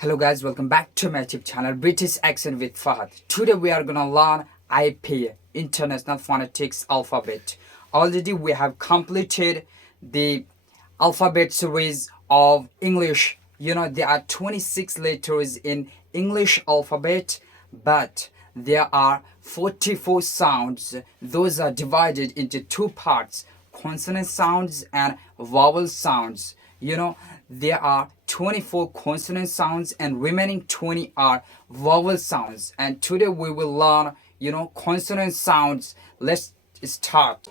Hello guys, welcome back to my YouTube channel British Accent with Fahad. Today we are gonna learn IP, International Phonetics Alphabet. Already we have completed the alphabet series of English. You know there are 26 letters in English alphabet, but there are 44 sounds. Those are divided into two parts: consonant sounds and vowel sounds. There are 24 consonant sounds and remaining 20 are vowel sounds. And today we will learn, consonant sounds. Let's start.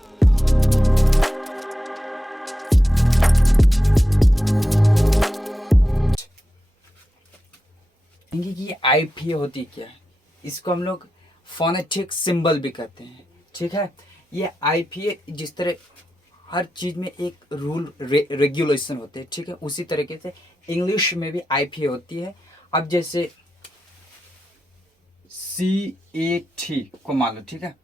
देखेंगे कि IP होती क्या है। इसको हम लोग phonetic symbol भी कहते हैं। ठीक है, ये आईपी जिस तरह हर चीज़ में एक रूल रेगुलेशन होते हैं, ठीक है, उसी तरीके से इंग्लिश में भी आईपी होती है। अब जैसे CAT को मान लो, ठीक है,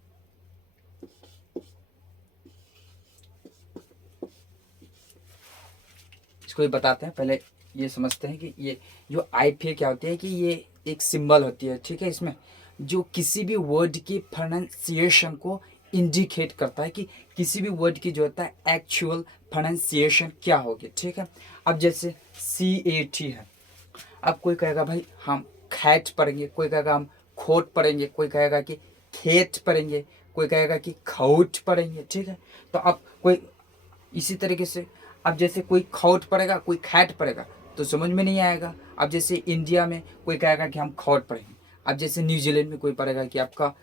इसको भी बताते हैं। पहले ये समझते हैं कि ये जो आईपी क्या होती है, कि ये एक सिंबल होती है, ठीक है, इसमें जो किसी भी वर्ड की प्रोनाउंसिएशन को इंडिकेट करता है कि किसी भी वर्ड की जो होता है एक्चुअल प्रोनाउंसिएशन क्या होगी। ठीक है, अब जैसे CAT है, अब कोई कहेगा भाई हम खैट पढ़ेंगे, कोई कहेगा हम खोट पढ़ेंगे, कोई कहेगा कि खेत पढ़ेंगे, कोई कहेगा कि खौट पढ़ेंगे। ठीक है, तो अब कोई इसी तरीके से, अब जैसे कोई खौट पढ़ेगा, कोई खैट पढ़ेगा तो समझ में नहीं आएगा। अब जैसे इंडिया में कोई कहेगा कि हम खौट पढ़ेंगे, अब जैसे न्यूजीलैंड में कोई पढ़ेगा कि आपका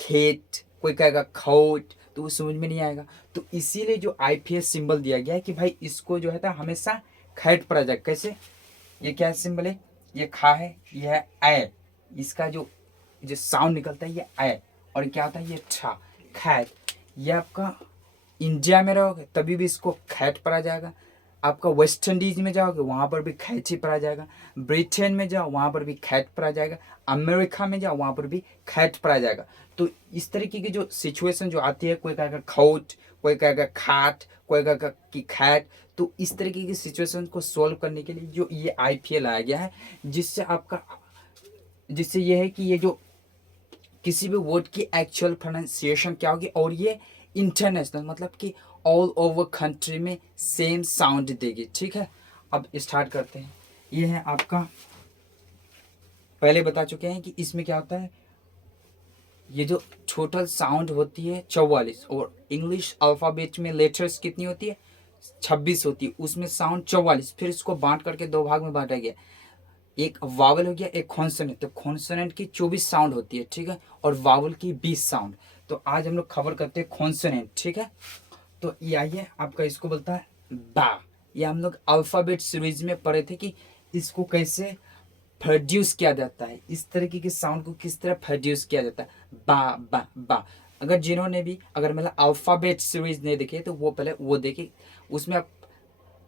खेत, कोई कहेगा खौट, तो वो समझ में नहीं आएगा। तो इसीलिए जो आईपीएस सिंबल दिया गया है कि भाई इसको जो है था हमेशा खैट पढ़ा जाए। कैसे, ये क्या सिंबल है, ये खा है, ये है ए, इसका जो जो साउंड निकलता है ये ए, और क्या होता है ये ठा, खैट। ये आपका इंडिया में रहोगे तभी भी इसको खैट पढ़ा जाएगा, आपका वेस्ट इंडीज में जाओगे वहाँ पर भी खैट ही पढ़ा जाएगा, ब्रिटेन में जाओ वहाँ पर भी खैट पढ़ा जाएगा, अमेरिका में जाओ वहाँ पर भी खैट पढ़ा जाएगा। तो इस तरीके की जो सिचुएशन जो आती है, कोई कहेगा खौट, कोई कहेगा खाट, कोई कहेगा कि खैट, तो इस तरीके की सिचुएशन को सॉल्व करने के लिए जो ये आईपीएल आया गया है, जिससे ये है कि ये जो किसी भी वर्ड की एक्चुअल प्रोनाउंसिएशन क्या होगी, और ये इंटरनेशनल मतलब कि ऑल ओवर कंट्री में सेम साउंड देगी। ठीक है, अब स्टार्ट करते हैं। ये है आपका, पहले बता चुके हैं कि इसमें क्या होता है, ये जो टोटल साउंड होती है 44, और इंग्लिश अल्फ़ाबेट में लेटर्स कितनी होती है 26 होती है, उसमें साउंड 44। फिर इसको बांट करके दो भाग में बांटा गया, एक वावल हो गया, एक कॉन्सोनेंट। तो कॉन्सोनेंट की 24 साउंड होती है, ठीक है, और वावल की 20 साउंड। तो आज हम लोग खबर करते हैं कॉन्सोनेंट। ठीक है, तो ये आइए, आपका इसको बोलता है बा। ये हम लोग अल्फ़ाबेट सीरीज में पढ़े थे कि इसको कैसे प्रोड्यूस किया जाता है, इस तरीके के साउंड को किस तरह प्रोड्यूस किया जाता है, बा बा बा। अगर जिन्होंने भी अगर मतलब अल्फ़ाबेट सीरीज नहीं देखे तो वो पहले वो देखे, उसमें आप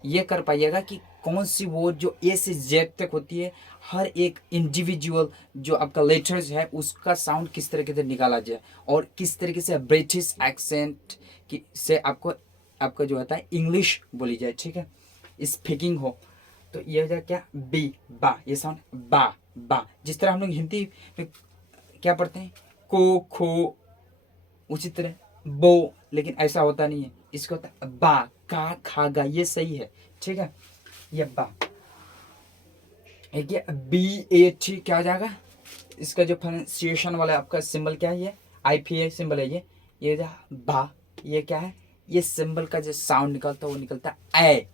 ये कर पाइएगा कि कौन सी वर्ड जो ए से जेड तक होती है, हर एक इंडिविजुअल जो आपका लेटर्स है उसका साउंड किस तरीके से निकाला जाए, और किस तरीके से ब्रिटिश एक्सेंट की से आपका जो होता है इंग्लिश बोली जाए। ठीक है, स्पीकिंग हो, तो ये हो जाए क्या, बी बा, ये साउंड बा बा। जिस तरह हम लोग हिंदी में क्या पढ़ते हैं को खो, उसी तरह बो, लेकिन ऐसा होता नहीं है, इसको होता है बा का खा गा, ये सही है। ठीक है, ये बा, एक ये BAT क्या हो जाएगा, इसका जो प्रोनाउंसिएशन वाला आपका सिंबल क्या है, ये आईपीए सिंबल है, ये जा बा, ये क्या है, ये सिंबल का जो साउंड निकलता है वो निकलता है ए,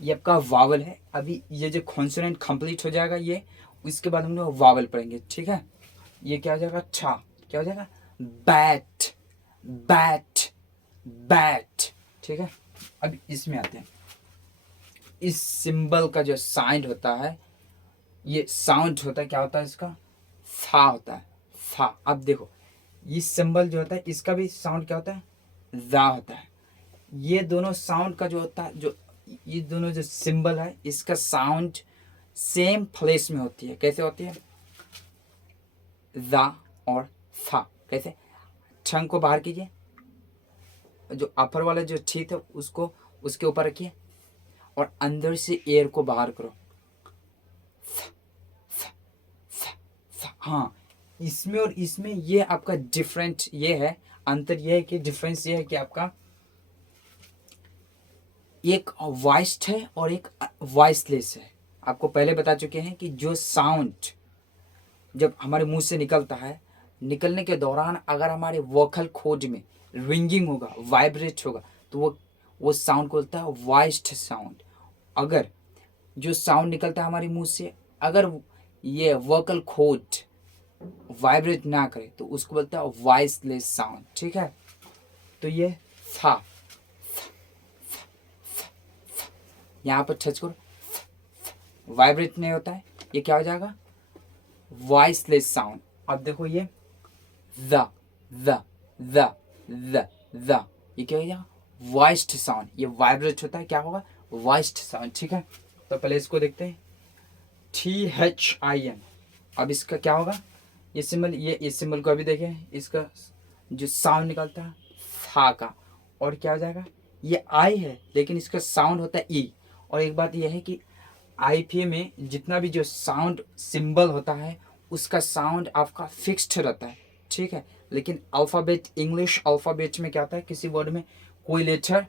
ये आपका वावल है। अभी ये जो कॉन्सोनेंट कंप्लीट हो जाएगा ये, उसके बाद हम लोग वावल पढ़ेंगे। ठीक है, ये क्या हो जाएगा ठा, क्या हो जाएगा बैट बैट बैट। ठीक है, अब इसमें आते हैं, इस सिंबल का जो साउंड होता है, ये साउंड होता है क्या होता है, इसका फा होता है, फा। अब देखो ये सिंबल जो होता है इसका भी साउंड क्या होता है, जा होता है। ये दोनों साउंड का जो होता है, जो ये दोनों जो सिंबल है इसका साउंड सेम प्लेस में होती है। कैसे होती है, जा और फा। कैसे, ठंग को बाहर कीजिए, जो अपर वाला जो टीथ है उसको उसके ऊपर रखिए, और अंदर से एयर को बाहर करो, हाँ, इसमें और इसमें ये आपका डिफरेंट ये है, अंतर ये है कि डिफरेंस ये है कि आपका एक वॉइस्ड है और एक वॉइसलेस है। आपको पहले बता चुके हैं कि जो साउंड जब हमारे मुंह से निकलता है, निकलने के दौरान अगर हमारे वोकल कॉर्ड में रिंगिंग होगा, वाइब्रेट होगा, तो वो साउंड को बोलता है वॉइस्ड साउंड। अगर जो साउंड निकलता है हमारे मुंह से, अगर ये वोकल कॉर्ड वाइब्रेट ना करे तो उसको बोलते हैं वॉइसलेस साउंड। ठीक है, तो ये था, यहाँ पर टच करो, वाइब्रेट नहीं होता है, ये क्या हो जाएगा वॉइसलेस साउंड। अब देखो ये the the the the the, ये क्या हो जाएगा वॉइस्ड साउंड, ये वाइब्रेट होता है, क्या होगा वॉइस्ड साउंड। ठीक है, तो पहले इसको देखते हैं, THIN। अब इसका क्या होगा, ये सिंबल, ये सिंबल को अभी देखें, इसका जो साउंड निकलता है था का, और क्या हो जाएगा ये आई है लेकिन इसका साउंड होता है ई। और एक बात यह है कि IPA में जितना भी जो साउंड सिंबल होता है उसका साउंड आपका फिक्स्ड रहता है। ठीक है, लेकिन अल्फ़ाबेट, इंग्लिश अल्फ़ाबेट में क्या होता है, किसी वर्ड में कोई लेटर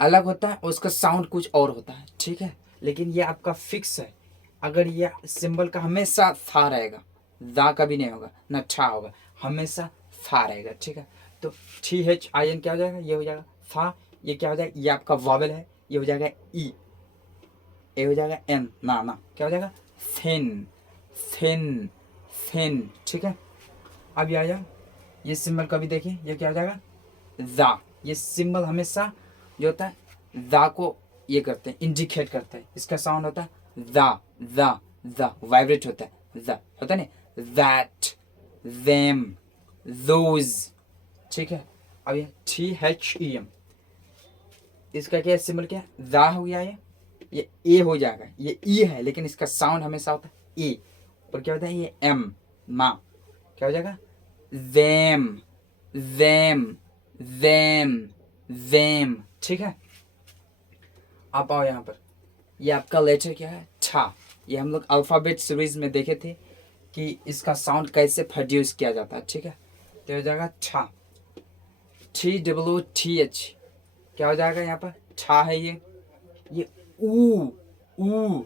अलग होता है और उसका साउंड कुछ और होता है। ठीक है, लेकिन ये आपका फिक्स है। अगर ये सिंबल का हमेशा था रहेगा, दा का भी नहीं होगा, न ठा होगा, हमेशा था रहेगा। ठीक है, तो THIN क्या हो जाएगा, ये हो जाएगा था। ये क्या हो जाएगा, ये आपका वॉवेल है, ये हो जाएगा ई, ये हो जाएगा एन, ना ना क्या हो जाएगा थिन थिन थिन। ठीक है, अब ये आ जाए, ये सिंबल कभी देखिए, ये क्या हो जाएगा दा। ये सिंबल हमेशा जो होता है दा को ये करते हैं, इंडिकेट करते हैं, इसका साउंड होता है दा दा दा, वाइब्रेट होता है दा, होता है ना दैट, देम, दोज। ठीक है, अब ये THEM, इसका क्या सिंबल, क्या दा हो गया, ये ए हो जाएगा, ये ई है लेकिन इसका साउंड हमेशा होता है ए, और क्या होता है ये एम, मा, क्या हो जाएगा them them them them। ठीक है, आप आओ यहाँ पर, ये आपका लेटर क्या है छा। ये हम लोग अल्फ़ाबेट सीरीज में देखे थे कि इसका साउंड कैसे प्रोड्यूस किया जाता है। ठीक है, तो हो जाएगा छा, TWTH, क्या हो जाएगा यहाँ पर छा है, ये ऊ,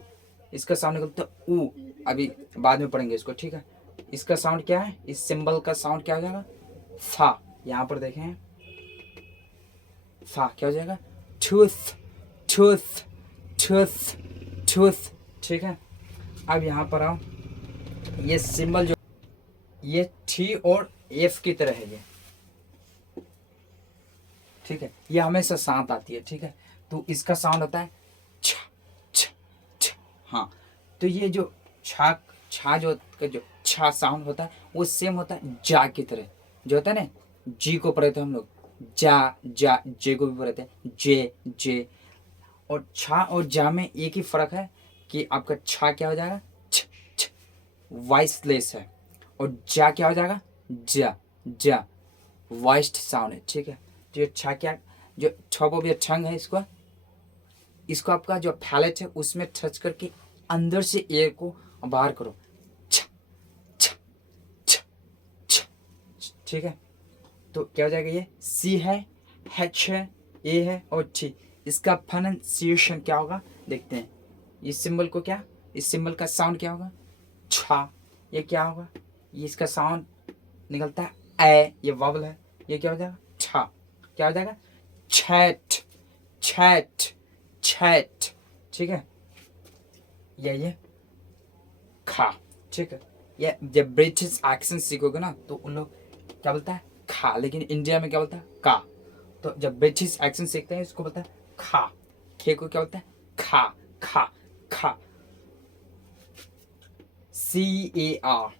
इसका साउंड निकलता है ऊ, अभी बाद में पढ़ेंगे इसको। ठीक है, इसका साउंड क्या है, इस सिंबल का साउंड क्या हो जाएगा था। यहाँ पर देखें था क्या हो जाएगा टूथ टूथ टूथ टूथ। ठीक है, अब यहाँ पर आओ, ये सिंबल जो ये T और F की तरह है ये। ठीक है, ये हमेशा साथ आती है। ठीक है, तो इसका साउंड होता है छ छ छ। हाँ, तो ये जो छा छा जो छा साउंड होता है वो सेम होता है जा की तरह, जो होता है ना जी को पढ़े थे हम लोग, जा जा, जे को भी पढ़े थे जे जे। और छा और जा में एक ही फर्क है कि आपका छा क्या हो जाएगा छ छ, वॉइसलेस है, और जा क्या हो जाएगा जा जा, वॉइस्ड साउंड है। ठीक है, तो ये छा क्या, जो टॉप ऑफ टंग है, इसको आपका जो पैलेट है उसमें टच करके अंदर से एयर को बाहर करो, छ छ छ छ। ठीक है, तो क्या हो जाएगा, ये सी है, H है, ए है और T। इसका प्रोनाउंसिएशन क्या होगा देखते हैं। इस सिंबल को क्या, इस सिंबल का साउंड क्या होगा छा, ये क्या होगा, ये इसका साउंड निकलता है ए, ये वॉवल है, ये क्या हो जाएगा छा, क्या हो जाएगा छठ छठ छठ। ठीक है, ये खा। ठीक है, ये जब ब्रिटिश एक्सेंट सीखोगे ना तो उन लोग क्या बोलता है खा, लेकिन इंडिया में क्या बोलता है का। तो जब ब्रिटिश एक्सेंट सीखते हैं इसको बोलता है खा, खे को क्या बोलता है खा खा खा, CAR।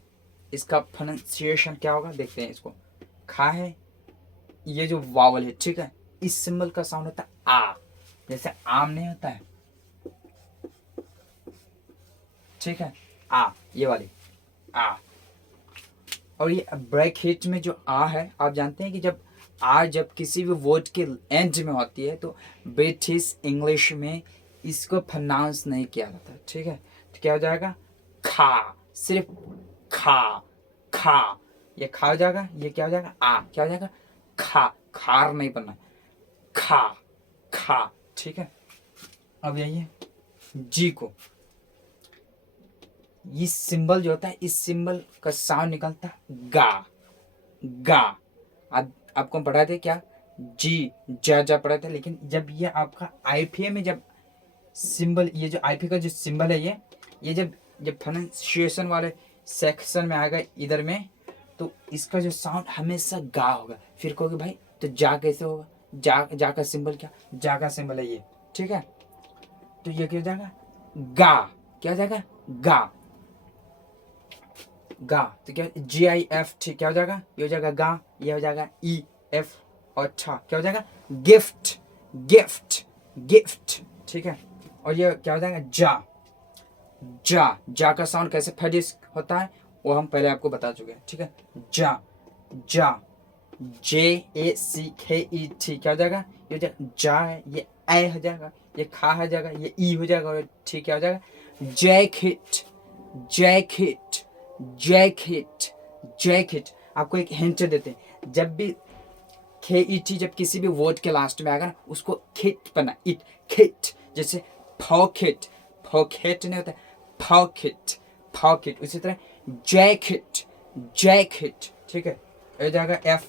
इसका प्रोनाउंसिएशन क्या होगा देखते हैं, इसको खा है, ये जो वावल है। ठीक है, इस सिंबल का साउंड होता है आ, जैसे आम नहीं होता है। ठीक है, आ, ये वाली आ। और ये ब्रैकेट में जो आ है, आप जानते हैं कि जब किसी भी वर्ड के एंड में होती है तो ब्रिटिश इंग्लिश में इसको प्रोनाउंस नहीं किया जाता। ठीक है, तो क्या हो जाएगा खा, सिर्फ खा, खा, ये खा हो जाएगा, ये क्या हो जाएगा, आ, क्या हो जाएगा, खा, खार नहीं बनना, खा, खा, ठीक है। अब यही जी को, इस सिंबल जो होता है, इस सिंबल का साउंड निकलता है गा, गा। अब आपको हम पढ़ा थे क्या, जी जा पढ़ा था, लेकिन जब ये आपका आईपीए में जब सिंबल, ये जो आईपी का जो सिंबल है, ये जब जब प्रोनाउंसिएशन वाले सेक्शन में आएगा इधर में, तो इसका जो साउंड हमेशा गा होगा। फिर कहोगे भाई तो जा कैसे होगा, जा का सिंबल क्या, जा का सिंबल है ये, ठीक है। तो ये क्या हो जाएगा, गा, क्या हो जाएगा, गा, गा। तो क्या GIF, ठीक, क्या हो जाएगा, ये हो जाएगा गा, ये हो जाएगा EF और छा, क्या हो जाएगा, गिफ्ट, गिफ्ट, गिफ्ट, ठीक है। और ये क्या हो जाएगा, जा, जा का साउंड कैसे फेडिस होता है वो हम पहले आपको बता चुके हैं, ठीक है। जा, जा, JACKET, क्या हो जाएगा, ये हो जाएगा जा है, ये ए हो जाएगा, ये खा हो जाएगा, ये ई हो जाएगा, और ठीक क्या हो जाएगा, जैकेट, जैकेट, जैकेट, जैकेट। आपको एक हिंट देते हैं, जब भी KET जब किसी भी वर्ड के लास्ट में आएगा ना, उसको खिट बना, इट, खिट, जैसे पॉकेट, पॉकेट नहीं होता, पॉकेट, पॉकेट। उसी तरह जैकेट, जैकेट, ठीक है। ये जाएगा F,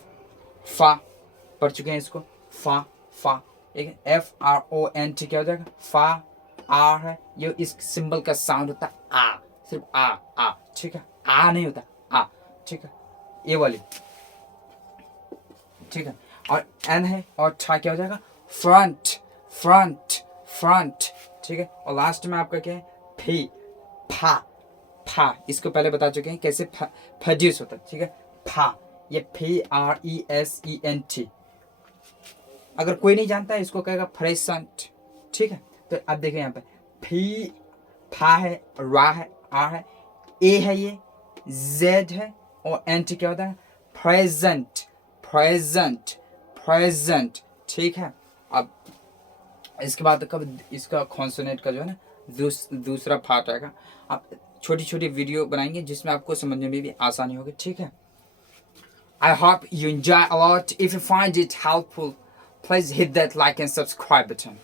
फा, पढ़ चुके हैं इसको, फा, फा, एक FRONT, क्या हो जाएगा, फा, आ है, ये इस सिंबल का साउंड होता है आ, सिर्फ आ, ठीक है, आ नहीं होता, आ, ठीक है, ये वाली, ठीक है। और N है, और छा क्या हो जाएगा, फ्रंट, फ्रंट, फ्रंट, ठीक है। और लास्ट में आपका क्या है, फी, फा, फा, इसको पहले बता चुके हैं कैसे प्रोड्यूस होता है, ठीक है, फा, ये PRESENT। अगर कोई नहीं जानता है इसको कहेगा फ्रेसेंट, ठीक है। तो अब देखिए यहाँ पे फी, फा है, रा है, आ है, ए है, ये जेड है, और एंट क्या होता है, प्रेजेंट, प्रेजेंट, प्रेजेंट, ठीक है। अब इसके बाद कब इसका कॉन्सोनेंट का जो है ना दूसरा पार्ट आएगा, आप छोटी छोटी वीडियो बनाएंगे जिसमें आपको समझने में भी आसानी होगी, ठीक है। I hope you enjoy a lot. If you find it helpful, please hit that like and subscribe button.